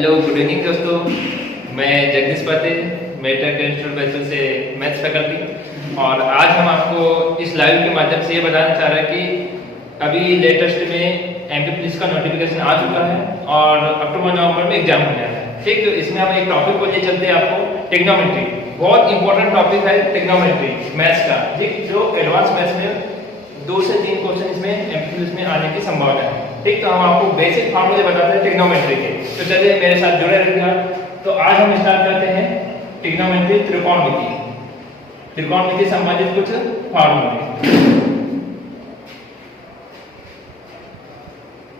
Hello good evening दोस्तों, मैं Jagdish Patil मेटक institute Betul से मैथ्स फैकल्टी। और आज हम आपको इस लाइव के माध्यम से ये बताना चाह रहे हैं कि अभी लेटेस्ट में एमपी पुलिस का नोटिफिकेशन आ चुका है और अक्टूबर नवंबर में एग्जाम होने वाला है। ठीक, तो इसमें हम एक टॉपिक को ले चलते हैं आपको ट्रिग्नोमेट्री। बहुत इंपॉर्टेंट टॉपिक है ट्रिग्नोमेट्री मैथ्स का, ठीक, जो एडवांस मैथ्स में 2 से 3 क्वेश्चन इसमें एमपी पुलिस में आने की संभावना है। ठीक, तो हम आपको बेसिक फार्मूले बताते हैं ट्रिग्नोमेट्री के। तो चलिए मेरे साथ जुड़े रहिएगा। तो आज हम स्टार्ट करते हैं ट्रिग्नोमेट्री, त्रिकोणमिति संबंधित कुछ फार्मूले।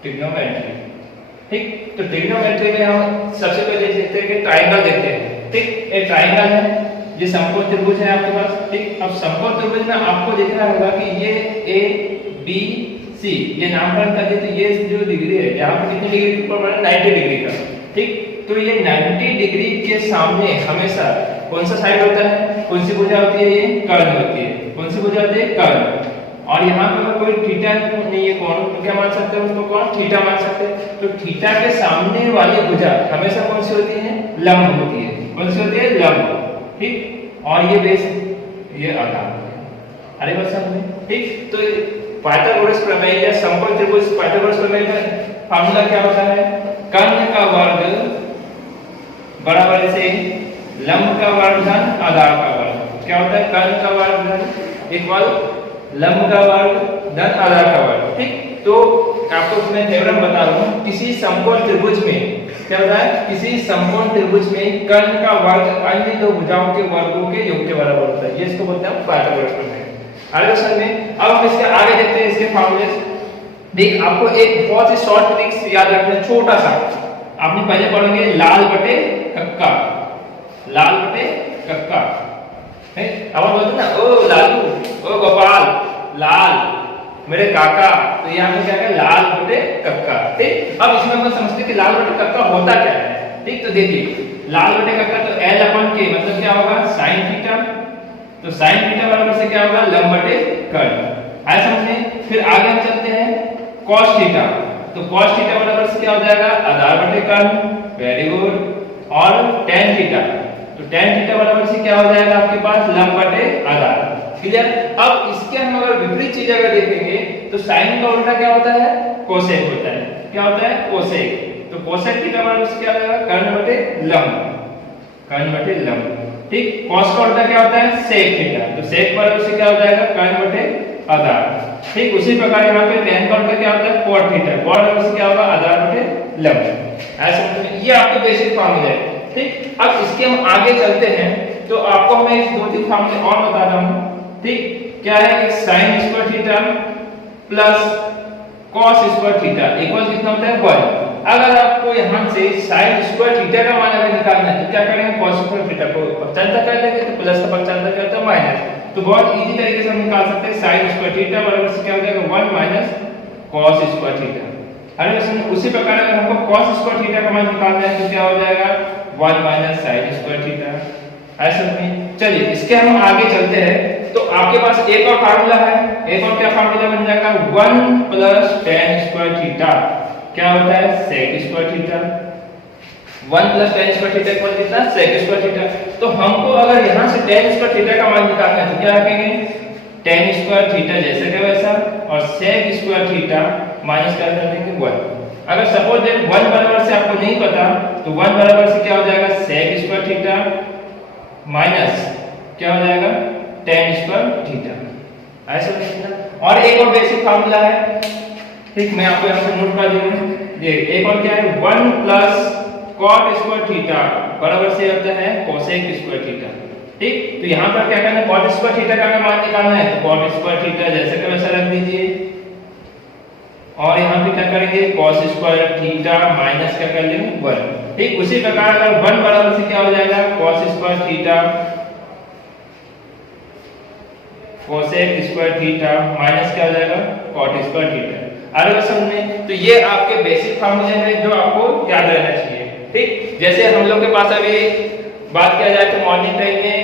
ट्रिग्नोमेट्री, ठीक, तो ट्रिग्नोमेट्री में हम सबसे पहले देखते हैं कि ट्रायंगल देखते हैं। ठीक, एक ट्रायंगल है, ये समकोण त्रिभुज है आपके पास। ठीक, अब समकोण त्रिभुज में आपको देखना होगा कि ये ए बी सी, ये नामकरण कर दिए तो ये जो डिग्री है यहाँ पर कितनी डिग्री के ऊपर बना है, 90 डिग्री का। ठीक, तो ये 90 डिग्री के सामने हमेशा कौन सा साइड होता है, कौन सी भुजा होती है, ये कर्ण होती है। कौन सी भुजा होती है, कर्ण। और यहाँ पर कोई थीटा नहीं है कोण, तो क्या मान सकते हैं उसको, कोण थीटा मान सकते हैं। तो थीटा के सामने वाली भुजा हमेशा कौन सी होती है, लंब होती है। कौन सी होती है, लंब। ठीक, और ये बेस, ये आधार। अरे बस समझे। ठीक, तो पाइथागोरस प्रमेय या समकोण त्रिभुज पाइथागोरस प्रमेय का फार्मूला क्या होता है, कर्ण का वर्ग बराबर से लंब का वर्ग धन आधार का वर्ग। क्या होता है, कर्ण का वर्ग धन इक्वल लंब का वर्ग धन आधार का वर्ग। ठीक, तो आपको मैं थ्योरम बता रहा हूं, किसी समकोण त्रिभुज में क्या होता है, किसी समकोण त्रिभुज में कर्ण का वर्ग अन्य दो भुजाओं के वर्गों के योग के बराबर होता है। ये इसको बोलते हैं पाइथागोरस प्रमेय। आगे में अब हम इसके आगे देखते हैं इसके फार्मूले। देख, आपको एक बहुत ही शॉर्ट ट्रिक्स याद रखना है, छोटा सा। आपने पहले पढ़ेंगे लाल बटे कक्का, लाल बटे कक्का है। अब हम बोलते हैं ना, ओ लालू, ओ गोपाल, लाल मेरे काका, तो यहाँ पे क्या है, लाल बटे कक्का। ठीक, अब इसमें हम समझते हैं कि लाल बटे कक्का होता क्या है। ठीक, तो देखिए लाल बटे कक्का तो L अपन के मतलब क्या होगा, साइन थीटा। तो साइन थीटा बराबर से क्या होगा, लंब बटे कर्ण। आया समझ में। फिर आगे हम चलते हैं cos थीटा। तो cos थीटा बराबर से क्या हो जाएगा, आधार बटे कर्ण। Very good. और tan थीटा, तो tan थीटा बराबर से क्या हो जाएगा आपके पास, लंब बटे आधार। क्लियर। अब इसके हम अगर विपरीत चीज अगर देखेंगे तो साइन का उल्टा क्या होता है, कोसेक होता है। क्या होता है, कोसेक। तो कोसेक थीटा बराबर से क्या हो जाएगा, कर्ण बटे लंब, कर्ण बटे लंब। ठीक, cos का उल्टा क्या होता है, sec थीटा। तो sec बराबर से क्या हो जाएगा, कर्ण बटे आधार। ठीक, उसी प्रकार यहाँ पे tan का उल्टा क्या होता है, cot थीटा। cot बराबर से क्या होगा, आधार बटे लंब। ऐसे मतलब ये आपके बेसिक फार्मूले है। ठीक, अब इसके हम आगे चलते हैं तो आपको मैं इस 2-3 फार्मूले और बता रहा हूँ। ठीक, क्या है, sin square theta plus cos square theta equal कितना होता है, 1। अगर आपको यहां से sin स्क्वायर थीटा का मान अगर निकालना है तो क्या करेंगे, cos स्क्वायर थीटा को पक्षांतर कर लेंगे, तो प्लस का पक्षांतर क्या होता है, माइनस। तो बहुत इजी तरीके से हम निकाल सकते हैं sin स्क्वायर थीटा बराबर से क्या हो जाएगा, 1 माइनस cos स्क्वायर थीटा। अरे बस उसी प्रकार अगर हमको cos स्क्वायर थीटा का मान निकालना है तो क्या हो जाएगा, 1 माइनस sin स्क्वायर थीटा। ऐसा नहीं। चलिए इसके हम आगे चलते हैं। तो आपके पास एक और फार्मूला है, एक और क्या फार्मूला बन जाएगा, 1 प्लस tan स्क्वायर थीटा क्या होता है, sec square theta. 1 plus tan square theta equal कितना, sec स्क्वायर थीटा। तो हमको अगर यहां से tan स्क्वायर थीटा का मान निकालना है तो क्या रखेंगे, tan स्क्वायर थीटा जैसे का वैसा और sec स्क्वायर थीटा माइनस क्या कर देंगे, 1। अगर सपोज दैट 1 बराबर से आपको नहीं पता तो 1 बराबर से क्या हो जाएगा, sec स्क्वायर थीटा माइनस क्या हो जाएगा, tan स्क्वायर थीटा। ऐसा लिखना। और एक और बेसिक फार्मूला है। ठीक, मैं आपको यहां से नोट कर दूंगा। ये एक और क्या है, 1 प्लस cot स्क्वायर थीटा बराबर से होता है cosec स्क्वायर थीटा। ठीक, तो यहां पर क्या करना है, cot स्क्वायर थीटा का अगर मान निकालना है तो cot स्क्वायर थीटा जैसे का वैसा रख दीजिए। और यहां पे क्या करेंगे, cos स्क्वायर थीटा माइनस क्या कर लेंगे, 1। ठीक, उसी प्रकार अगर 1 बराबर से क्या हो जाएगा, cos square theta cosec square theta minus क्या हो जाएगा, cot स्क्वायर थीटा। अगर समझ, तो ये आपके बेसिक फार्मूले हैं जो आपको याद रहना चाहिए। ठीक, जैसे हम लोग के पास अभी बात किया जाए तो मॉर्निंग टाइम में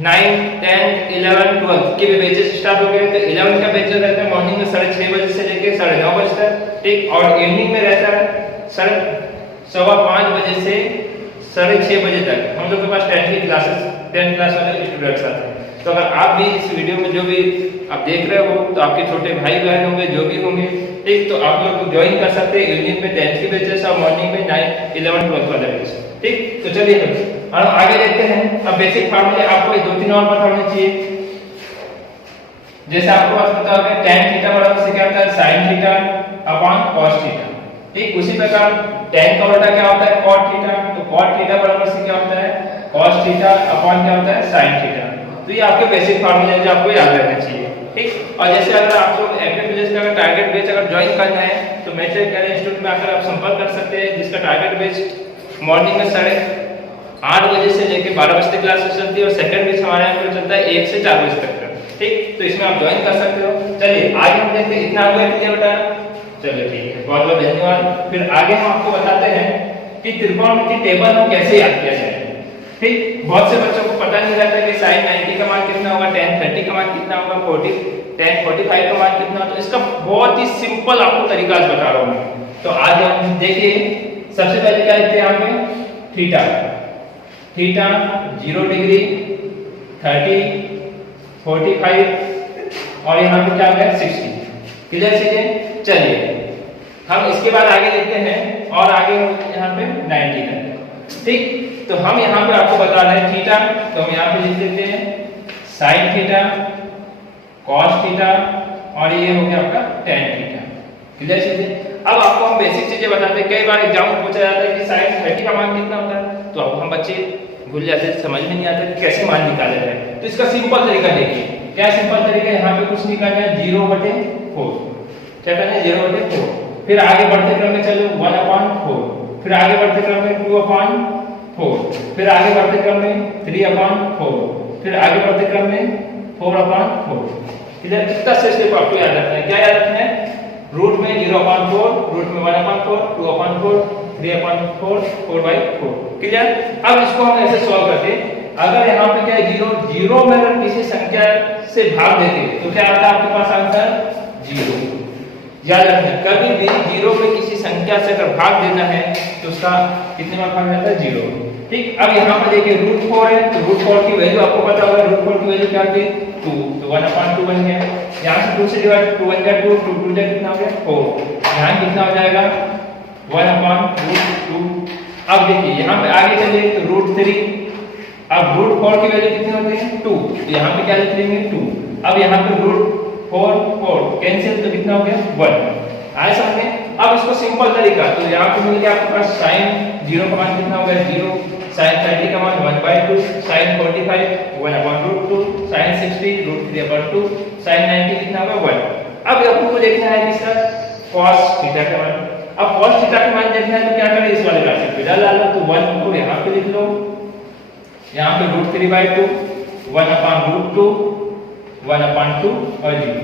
9, 10, 11, 12 के भी बैचेस स्टार्ट हो गए। तो 11 का बैच रहता है मॉर्निंग में 6:30 बजे से लेकर 9:30 बजे तक। ठीक, और इवनिंग में रहता है 5:15 बजे से 6:30 बजे तक हम लोग के पास 10th क्लास वाले स्टूडेंट्स आते हैं। तो अगर आप भी इस वीडियो में जो भी आप देख रहे हो तो आपके छोटे भाई बहन होंगे जो भी होंगे, ठीक, तो आप लोग ज्वाइन कर सकते हैं इवनिंग में 10th की बैचेस और मॉर्निंग में 9, 11, 12 वाले बैच। ठीक, तो चलिए और आगे देखते हैं। अब बेसिक फार्मूले आपको 2-3 और पता होने चाहिए। जैसे आपको पास पता होगा tan थीटा बराबर से क्या होता है sin theta upon cos theta. ठीक, उसी प्रकार tan का उल्टा क्या होता है cot थीटा, तो cot थीटा बराबर से क्या होता है cos थीटा अपॉन क्या होता है sin थीटा। तो ये आपके बेसिक फार्मूले हैं जो आपको याद रखने चाहिए। ठीक, और जैसे अगर आपको एग्रीकल्चर का अगर टारगेट बेच अगर ज्वाइन करना है तो मेट्रिक कैरियर इंस्टीट्यूट में आकर आप संपर्क कर सकते हैं, जिसका टारगेट बेच मॉर्निंग में 8:30 बजे से लेकर 12 बजे तक क्लासेस चलती है और सेकंड बेच हमारे यहाँ पे चलता है 1 से 4 बजे तक का। ठीक, तो इसमें आप ज्वाइन कर सकते हो। चलिए आगे हम देखते हैं, इतना हुआ क्लियर बेटा? चलिए ठीक है, बहुत बहुत धन्यवाद। फिर आगे हम आपको बताते हैं कि त्रिकोणमिति टेबल हम कैसे याद किया जाए। ठीक, बहुत से बच्चों को पता नहीं रहता कि sin 90 का मान कितना होगा, tan 30 का मान कितना होगा, tan 45 का मान कितना, तो इसका बहुत ही सिंपल आपको तरीका आज बता रहा हूं मैं। तो आज हम देखिए, सबसे पहले क्या लिखते हैं यहाँ पे थीटा 0 डिग्री 30 45 और यहाँ पे क्या हो गया 60। क्लियर चीजें? चलिए हम इसके बाद आगे देखते हैं और आगे यहाँ पे 90 का। ठीक, तो हम यहाँ पे आपको बता रहे हैं थीटा, तो हम यहाँ पे लिख देते हैं sin थीटा cos थीटा और ये हो गया आपका tan थीटा। क्लियर चीजें? अब आपको हम बेसिक चीजें बताते हैं। कई बार एग्जाम में पूछा जाता है कि sin 30 का मान कितना होता है, तो अब हम बच्चे भूल जाते हैं, समझ में नहीं आता कि कैसे मान निकाला जाए। तो इसका सिंपल तरीका देखिए, क्या सिंपल तरीका है, यहाँ पे कुछ निकालना है 0/4, क्या करना है 0/4। फिर आगे बढ़ते क्रम में चलो 1/4, फिर आगे बढ़ते क्रम में 2/4, फिर आगे बढ़ते क्रम में 3/4, फिर आगे बढ़ते क्रम में 4/4। इधर कितना से स्टेप आपको याद रखना है, क्या याद रखना है, रूट में 0/4, रूट में 1/4, 2/4, 3/4, 4/4। क्लियर? अब इसको हम ऐसे सॉल्व करते हैं। अगर यहाँ पे क्या है 0 में अगर किसी संख्या से भाग देते तो क्या आता है आपके पास आंसर 0। याद रखना, कभी भी 0 में किसी संख्या से अगर भाग देना है तो उसका कितने बार भाग जाता है 0। ठीक, अब यहाँ पे देखिए √4 है, तो √4 की वैल्यू आपको पता होगा, √4 की वैल्यू क्या थी 2, तो 1/2 बन गया। यहाँ से 2 से डिवाइड 2 बन गया 2, 2 जा कितना हो गया 4, यहाँ कितना हो जाएगा 1/√2। अब देखिए यहाँ पे आगे चलिए तो √3, अब √4 की वैल्यू कितनी होती है 2, तो यहाँ पे क्या लिख लेंगे 2। अब यहाँ पे √4 कैंसिल, तो कितना हो गया 1। आया समझ में? अब इसको सिंपल तरीका, तो यहाँ पे मिल गया आपके पास sin 0 का मान कितना होगा 0, sin 30 का मान 1/2, sin 45 1/√2, sin 60 √3/2, sin 90 कितना होगा 1। अब आपको देखना है कि सर cos थीटा का मान। अब cos थीटा का मान देखना है तो क्या करें, इस वाले राशि पे डाल लो, तो 1 को यहाँ पे लिख लो, यहाँ पे √3/2, 1/√2, 1/2 और 0।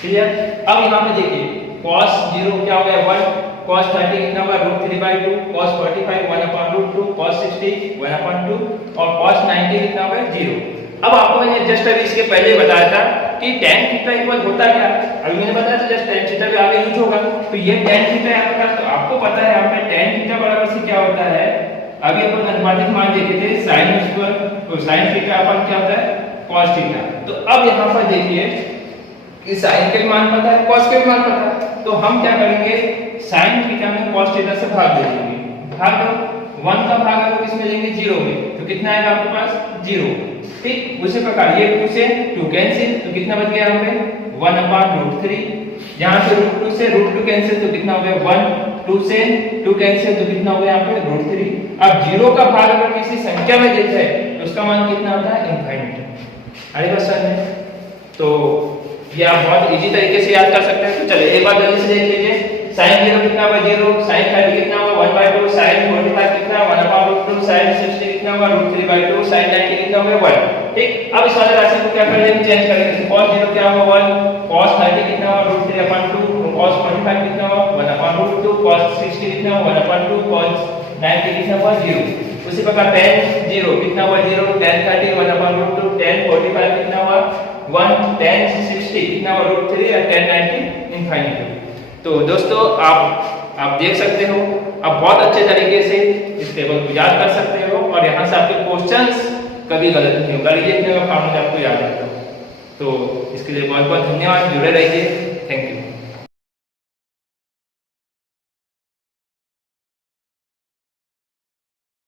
क्लियर? अब यहाँ पे देखिए cos 0 क्या हो गया 1, cos 30 कितना होगा √3/2, cos 45 1/√2, cos 60 1/2 और cos 90 कितना होगा 0। अब आपको मैंने जस्ट अभी इसके पहले बताया था कि tan थीटा इक्वल होता क्या, अभी मैंने बताया था जस्ट tan थीटा भी आगे यूज होगा, तो ये tan थीटा यहाँ पे, तो आपको पता है यहाँ पे tan थीटा बराबर से क्या होता है, अभी अपन अनुपातिक मान देखे थे sin स्क्वायर, तो sin थीटा अपन क्या होता है cos थीटा। तो अब यहाँ पर देखिए कि sin के मान पता है, cos के मान पता है, तो हम क्या करेंगे sin थीटा में cos थीटा से भाग दे देंगे। भाग दो, 1 का भाग अगर किसमें लेंगे 0 में, तो कितना आएगा आपके पास 0। ठीक, उसी प्रकार ये 2 से 2 कैंसिल, तो कितना बच गया यहाँ पे 1/√3। यहाँ से √2 से √2 कैंसिल, तो कितना हो गया 1, 2 से 2 कैंसिल, तो कितना हो गया यहाँ पे √3। अब 0 का भाग अगर किसी संख्या में देते हैं तो उसका मान कितना होता है इनफाइनाइट। अरे बस सर, तो ये आप बहुत इजी तरीके से याद कर सकते हैं। तो चलिए एक बार जल्दी से देख लीजिए, sin 0 कितना होगा 0, sin 30 कितना होगा 1/2, sin 45 कितना 1/√2, sin 60 कितना होगा √3/2, sin 90 कितना होगा 1। ठीक, अब इस वाले राशि को क्या करेंगे चेंज करेंगे, cos 0 क्या होगा 1, cos 30 कितना होगा √3/2, cos 45 कितना होगा 1/√2, cos 60 कितना होगा 1/2, cos 90 कितना होगा 0। उसी प्रकार tan 0 कितना होगा 0, tan 30 1/√2, tan 45 कितना होगा 1, tan 60 कितना होगा √3 और tan 90 इनफाइनाइट। तो दोस्तों आप आप देख सकते हो, आप बहुत अच्छे तरीके से इस टेबल को याद कर सकते हो और यहाँ से आपके क्वेश्चंस कभी गलत नहीं होगा। लिखने का फॉर्मूला आपको याद रहेगा। तो इसके लिए बहुत बहुत धन्यवाद, जुड़े रहिए। Thank you.